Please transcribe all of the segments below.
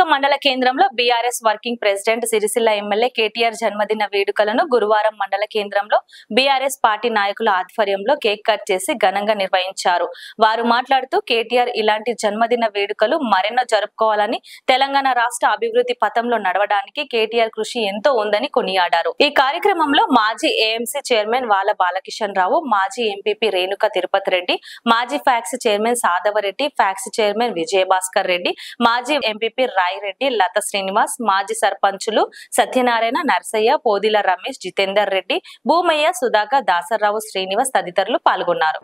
వీణవంక మండల కేంద్రంలో BRS working president Sircilla MLA KTR జన్మదిన వేడుకలను గురువారం మండల కేంద్రంలో బీఆర్ఎస్ పార్టీ నాయకుల ఆధ్వర్యంలో కేక్ కట్ చేసి ఘనంగా నిర్వహించారు. వారు మాట్లాడుతూ కేటీఆర్ ఇలాంటి జన్మదిన వేడుకలు మరెన్నో జరుపుకోవాలని, తెలంగాణ రాష్ట్ర అభివృద్ధి పథంలో నడవడానికి కేటీఆర్ కృషి ఎంతో ఉందని కొనియాడారు. ఈ కార్యక్రమంలో మాజీ ఏఎంసీ చైర్మన్ వాల బాలకిషన్ రావు, మాజీ ఎంపీపీ రేణుక తిరుపతి రెడ్డి, మాజీ PACS chairman Sadavareddy, PACS chairman Vijayabhaskar Reddy, మాజీ ఎంపీపీ రాయ్ రెడ్డి, లత శ్రీనివాస్, మాజీ సర్పంచులు సత్యనారాయణ, నర్సయ్య, పోదిల రమేష్, జితేందర్ రెడ్డి, భూమయ్య, సుధాకర్, దాసరావు, శ్రీనివాస్ తదితరులు పాల్గొన్నారు.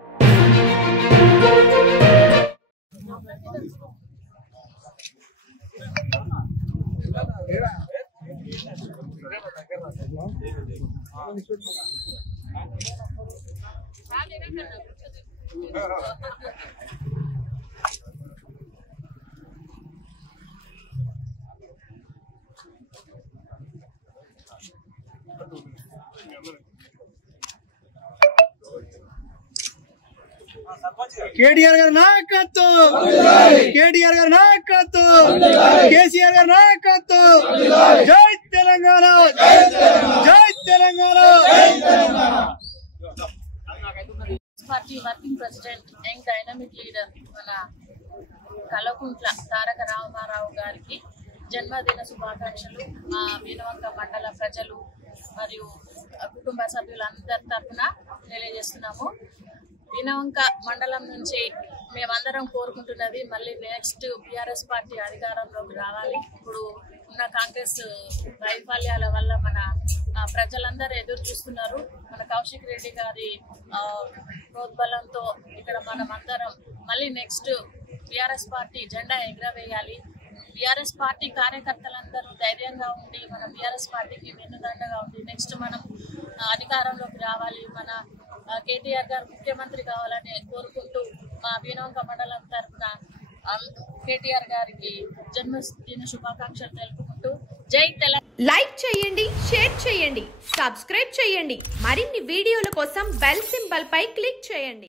కేటీఆర్ గారి నాయకత్వం, కేటీఆర్ గారి నాయకత్వం, కేసీఆర్ గారి నాయకత్వం. జై తెలంగాణ, జై Telangana. Party working president young dynamic leader మన కల్వకుంట్ల తారక రామారావు గారికి జన్మదిన శుభాకాంక్షలు మా వీణవంక మండల ప్రజలు మరియు కుటుంబ సభ్యులందరి తరఫున తెలియజేస్తున్నాము. వీణవంక మండలం నుంచి మేమందరం కోరుకుంటున్నది మళ్ళీ నెక్స్ట్ బీఆర్ఎస్ పార్టీ అధికారంలోకి రావాలి. ఇప్పుడు ఉన్న కాంగ్రెస్ వైఫల్యాల వల్ల మన ప్రజలందరూ ఎదురు చూస్తున్నారు. మన కౌశిక్ రెడ్డి గారి ప్రోద్బలంతో ఇక్కడ మనం అందరం మళ్ళీ నెక్స్ట్ బీఆర్ఎస్ పార్టీ జెండా ఎగరవేయాలి. బీఆర్ఎస్ పార్టీ కార్యకర్తలందరూ ధైర్యంగా ఉండి మన బీఆర్ఎస్ పార్టీకి వెన్నుదండగా ఉండి నెక్స్ట్ మనం అధికారంలోకి రావాలి. మన కేటీఆర్ గారు ముఖ్యమంత్రి కావాలని కోరుకుంటూ మా వీణవంక మండలం తరఫున కేటీఆర్ గారికి జన్మదిన శుభాకాంక్షలు తెలుపుకుంటూ జై తెలంగాణ. లైక్ చేయండి, షేర్ చేయండి, సబ్స్క్రైబ్ చేయండి. మరిన్ని వీడియోల కోసం బెల్ సింబల్ పై క్లిక్ చేయండి.